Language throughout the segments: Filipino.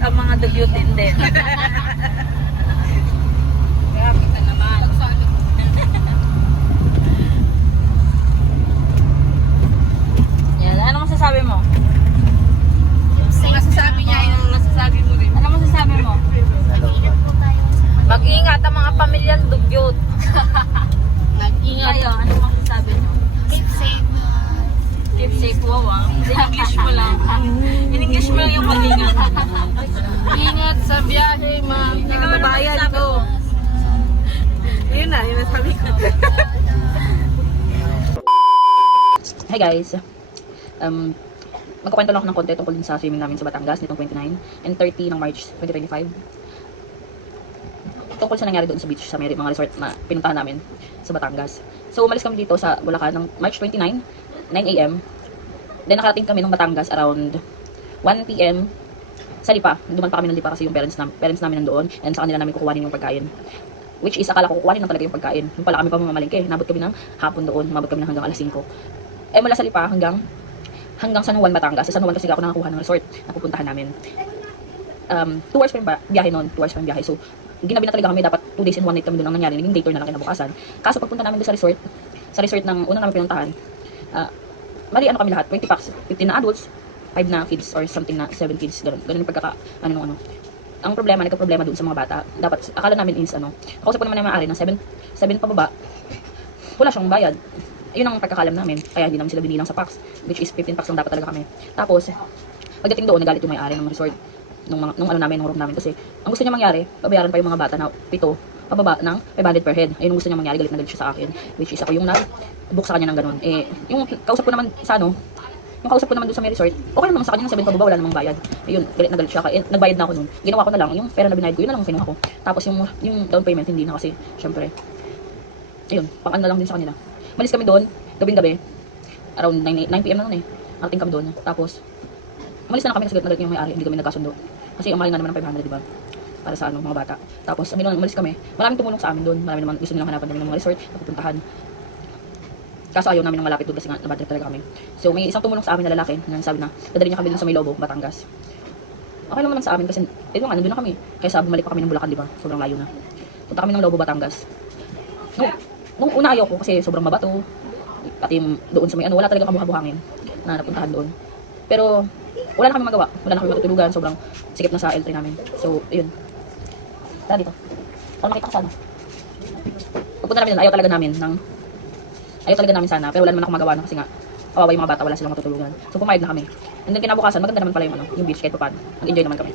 ang mga dugyutin din. Grabe ka naman. Yan, ano masasabi mo? Ang nasasabi niya, yun ang nasasabi mo rin. Ano masasabi mo? Mag-ingat ang mga pamilyang dugyot. Nag-ingat. Kayo, ano masasabi mo? Keep safe. Keep safe, wow ah. In-English mo lang. In-English mo lang yung mag-ingat. Ingat sa biyahe, ma'am. Ikaw, ano masasabi mo? Yun na sabi ko. Hi guys! Magkukwento lang ako ng konti tungkol din sa swimming namin sa Batangas nitong 29 and 30 ng March 2025. Tungkol sa nangyari doon sa beach sa mga resort na pinuntahan namin sa Batangas. So umalis kami dito sa Bulacan ng March 29, 9 AM. Then nakarating kami ng Batangas around 1 PM sa Lipa. Duman pa kami ng Lipa kasi yung parents namin nandoon and sa kanila namin kukuhanin yung pagkain. Which is akala ko kukuhanin lang talaga yung pagkain. Yung pala kami pa mamalingke. Nabot kami ng hapon doon. Mabot kami ng hanggang alas 5. Eh mula sa Lipa hanggang San Juan, Batangas. Sa San Juan kasi ako nakakuha ng resort na pupuntahan namin. 2 hours pa yung biyahe noon. 2 hours pa yung biyahe. So, ginabi na talaga kami. Dapat 2 days and 1 night kami doon ang nangyari. Naging day tour na lang kinabukasan. Kaso pagpunta namin doon sa resort ng unang namin pinuntahan, mali ano kami lahat. 20 packs. 15 na adults, 5 na kids or something na 7 kids. Ganun yung pagkaka, ano. Ang problema, nagka-problema doon sa mga bata. Dapat, akala namin is, kausap ko naman na may-ari ng 7 pababa. Wala siyang bayad. Yun ang pagkakalam namin. Kaya hindi namin sila binilang sa packs. Which is 15 packs lang dapat talaga kami. Tapos, pagdating doon, nagalit yung may-ari ng resort. Nung room namin. Kasi, ang gusto niya mangyari, babayaran pa yung mga bata na 7 pababa ng 500 per head. Ayun ang gusto niya mangyari. Galit na galit siya sa akin. Which is ako yung nag-book sa kanya ng ganun. Eh, yung kausap ko naman sa yung kausap ko naman doon sa may resort, okay naman sa kanya ng 7 pababa, wala namang bayad. Ayun, galit na galit siya. Eh, nagbayad na ako noon. Ginawa ko na lang, yung pera na binayad ko, yun na lang ang kinuha ko. Tapos yung down payment, hindi na kasi, syempre, ayun, pang-ano na lang din sa kanila. Malis kami doon, gabing-gabi, around 9 PM na noon eh. Nakating kami doon. Tapos, malis na kami kasi galit yung may-ari, hindi kami nagkasundo. Kasi ang mahal nga naman ng 500, di ba? Para sa mga bata. Tapos, umalis kami. Maraming tumulong sa amin doon. Marami naman gusto nilang hanapan namin ng mga resort na pupuntahan. Kaso ayaw namin ng malapit doon kasi nga nabadrip talaga kami. So may isang tumulong sa amin na lalaki na sabi na dadalhin niya kami doon sa may Lobo, Batangas. Okay naman lang sa amin kasi nga nandun na kami. Kaya bumalik pa kami ng Bulacan, di ba? Sobrang layo na. Punta kami ng Lobo, Batangas. Nung una ayaw ko kasi sobrang mabato. Pati doon sa may wala talaga kabuhang-buhangin na napuntahan doon. Pero wala na kami magawa. Wala na kami matutulugan. Sobrang sikip na sa L3 namin. So, ayun. Tara dito. Para makita ka sana. Pagpunta namin doon, ayaw talaga namin sana, pero wala naman ako magawa na kasi nga kawawa yung mga bata, wala silang matutulugan. So pumayag na kami. And then kinabukasan, maganda naman pala yung beach kahit paano. Nag-enjoy naman kami.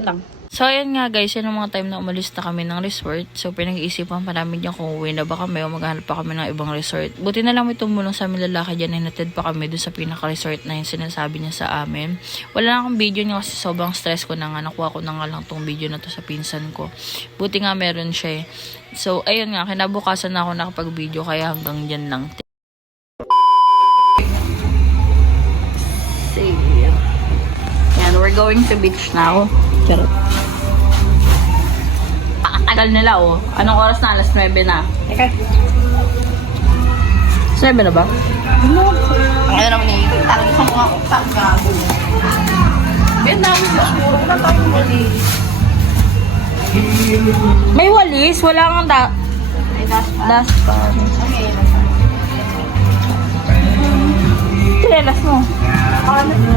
Yun lang. So, ayan nga guys, yun ang mga time na umalis na kami ng resort. So, pinag-iisipan pa namin dyan kung uwi na ba kami o maghanap pa kami ng ibang resort. Buti na lang may tumulong sa amin lalaki dyan, hinatid pa kami doon sa pinaka-resort na yung sinasabi niya sa amin. Wala na akong video niya kasi sobrang stress ko na nga. Nakuha ko na nga lang tong video na to sa pinsan ko. Buti nga meron siya eh. So, ayun nga, kinabukasan na ako nakapag-video kaya hanggang dyan lang. Yan, we're going to beach now. Charot. Tagal nila oh. Anong oras na? Alas 9 na. Okay. 9 na ba? Ayaw naman eh. Talaga sa mga utak gago. Vietnam, wala tayong mali. May walis. Wala kang dustpan. Okay. Tirelas mo. Ano ito?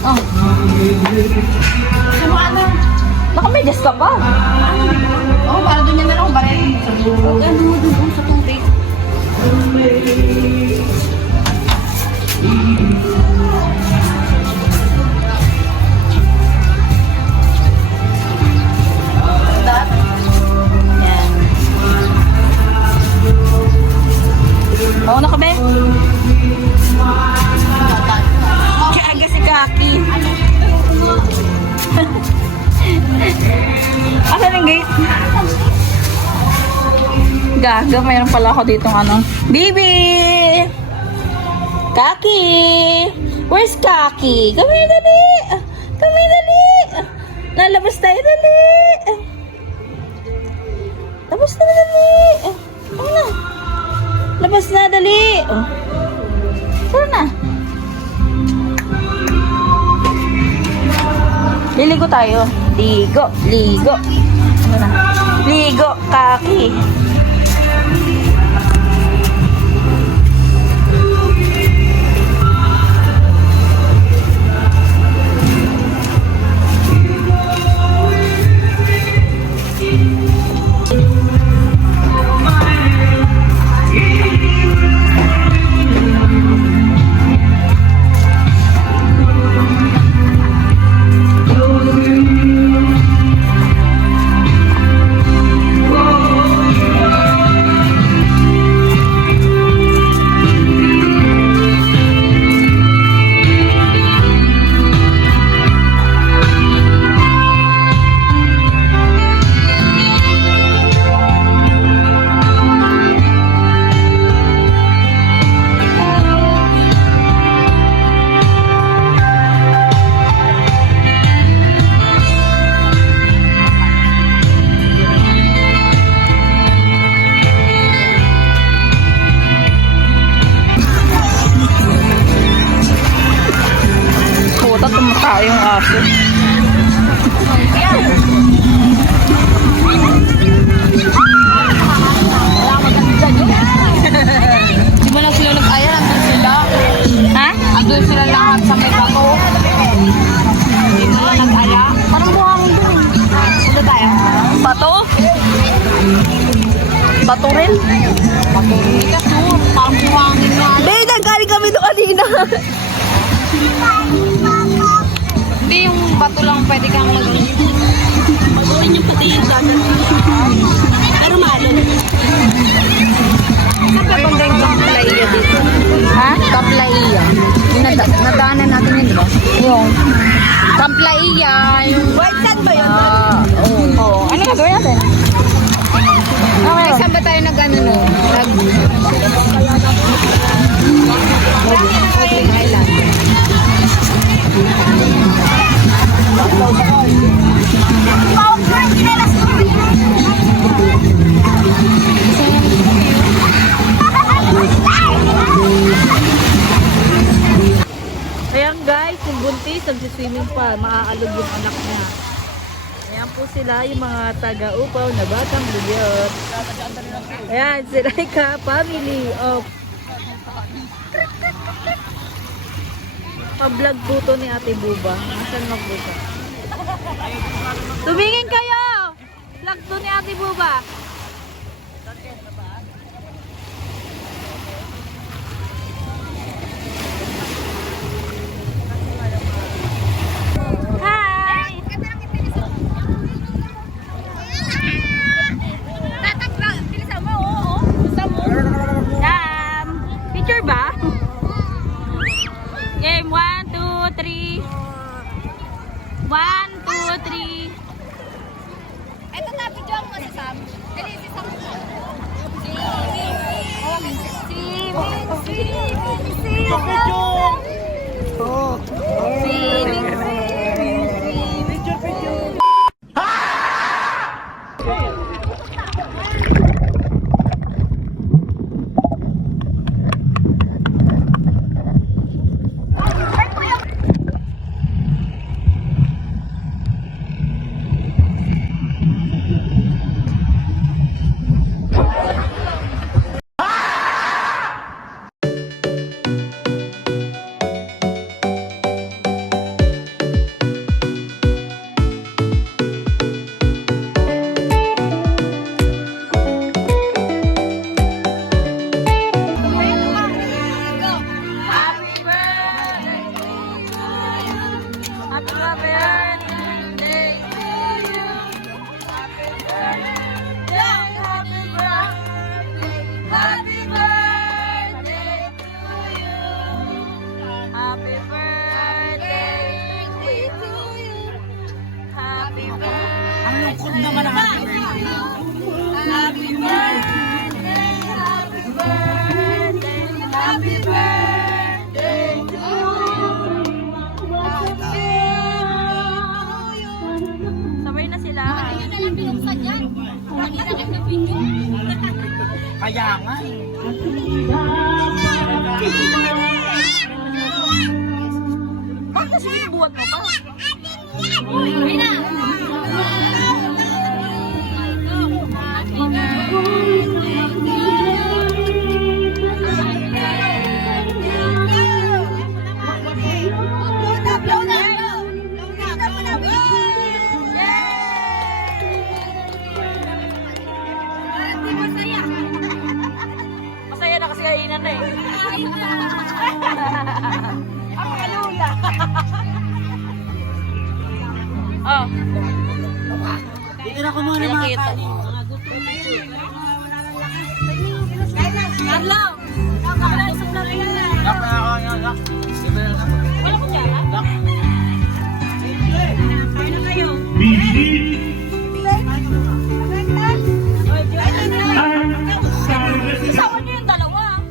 Oh. Ano? Nakamedyas ka pa. Oo, para doon yan na lang baril. Ano mo doon sa tubig? Yan. Mauna ka, be? Kaaga si Kaki. Asan yung gate? Gaga, mayroon pala ako ditong ano. Baby! Kaki! Where's Kaki? Come here, dali! Come here, dali! Nalabas tayo, dali! Labas na, dali! Ano na? Labas na, dali! Tara na! Liligo tayo. Ligo, ligo. Ano na? Ligo, kaki. Puta, tumatayo yung aso. Di ba lang sila nag-aya? Andun sila. Ha? Andun sila lahat sa may bato. Di ba lang nag-aya? Parang buhangin dun eh. Punta tayo. Bato? Bato rin? Bato rin. Parang buhangin na. Babe, nagkali kami doon kanina. Hindi yung bato lang pwede kang mag-aya. Mag-uwin yung pati yung dagat. Pero malo. Saan pa bang Kaplaiya dito? Ha? Kaplaiya. Yung nadaanan natin yun, di ba? Yung. Kaplaiya. Yung... White sand ba yun? Oo. Ano gagawin natin? Okay. Saan ba tayo nag-ano no? Floating Island. Ayan guys, yung buntis, nagsiswimming pa, maaalog yung anak niya. Ayan po sila, yung mga taga-upaw na batang luyot. Ayan, si Raika, family of pa-vlog po to ni Ate Buba. Nasaan magbuka? Tumingin kayo! Vlog to ni Ate Buba. Hi! Picture ba? Game 1, 2, 3. 1, 2, 3. Ito na, video mo si Sam. Dali, si Sam. Sabay na sila. Kaya nga. Bakit nasubuhat mo pa? Isawan niyo yung dalawa.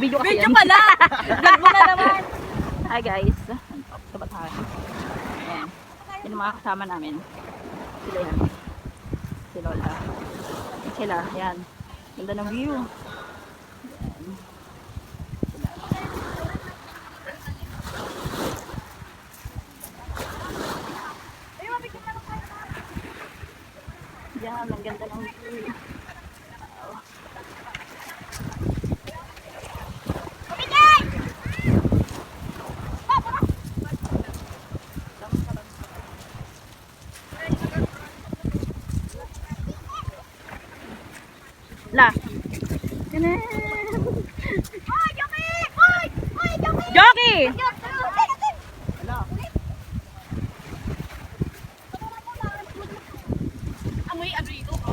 Video kasi Medyo yan. pala. Vlog mo na naman. Hi guys. Sabat tayo. Ayan. Yan ang mga kasama namin. Sila yan. Si Lola. Sila. Yan. Ganda ng view. Ayan. Sila. Yan. Ang ganda ng view. La. Jockey!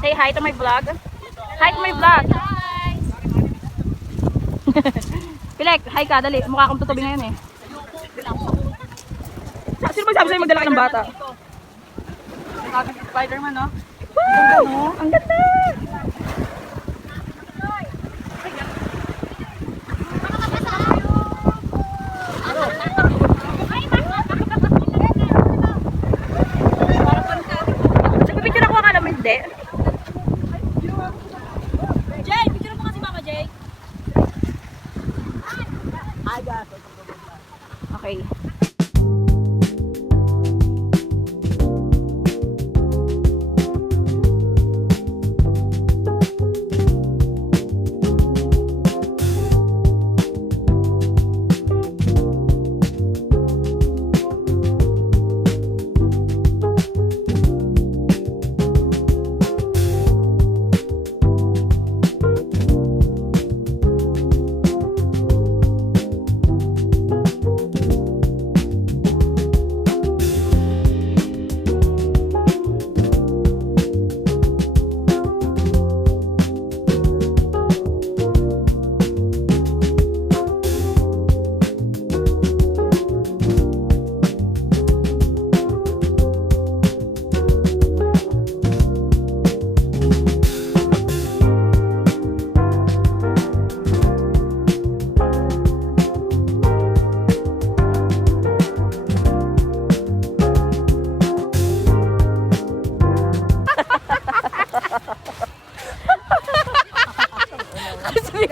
Say hi to my vlog. Hi to my vlog. Pilek, hi ka, dali. Mukha kang tutubi ngayon eh. Sino magsabi sa'yo magdala ka ng bata? Spider-Man, no? Wow! Ang ganda! Nagpipicture ako, akala mo hindi. Jay, picture mo kasi Mama Jay. Okay.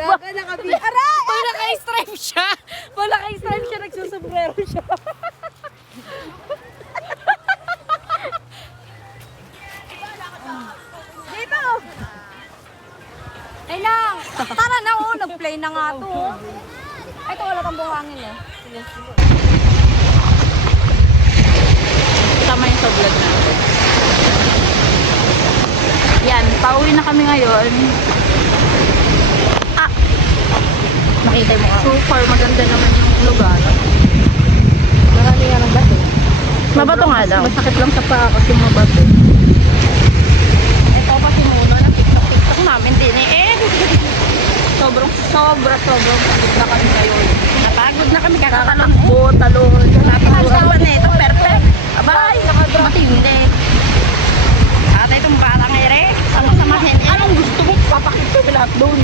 Wala ka-stripe siya. Wala ka-stripe siya. Nagsusombrero siya. Dito! Ay lang! Tara na oh, nag-play na nga to. Ay, ito wala kang buhangin eh. Tama yung sa vlog natin. Yan, pauwi na kami ngayon. Makita mo ako. So far, maganda naman yung lugar. Marami nga ng bato. Mabato nga lang. Masakit lang sa paa kasi mabato. Ito pa si Muno na TikTok namin din eh. Sobrang pagod na kami ngayon. Napagod na kami kakakalangbo, talon. Napakasawa na ito, perfect. Abay, matindi. At itong parang ere, sama-samahin. Anong gusto mo? Papakita mo lahat doon.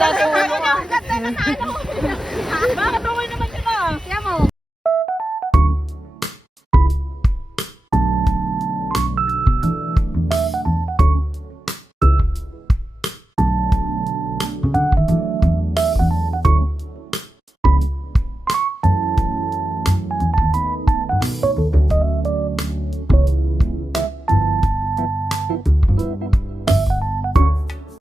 Dati ulo ka.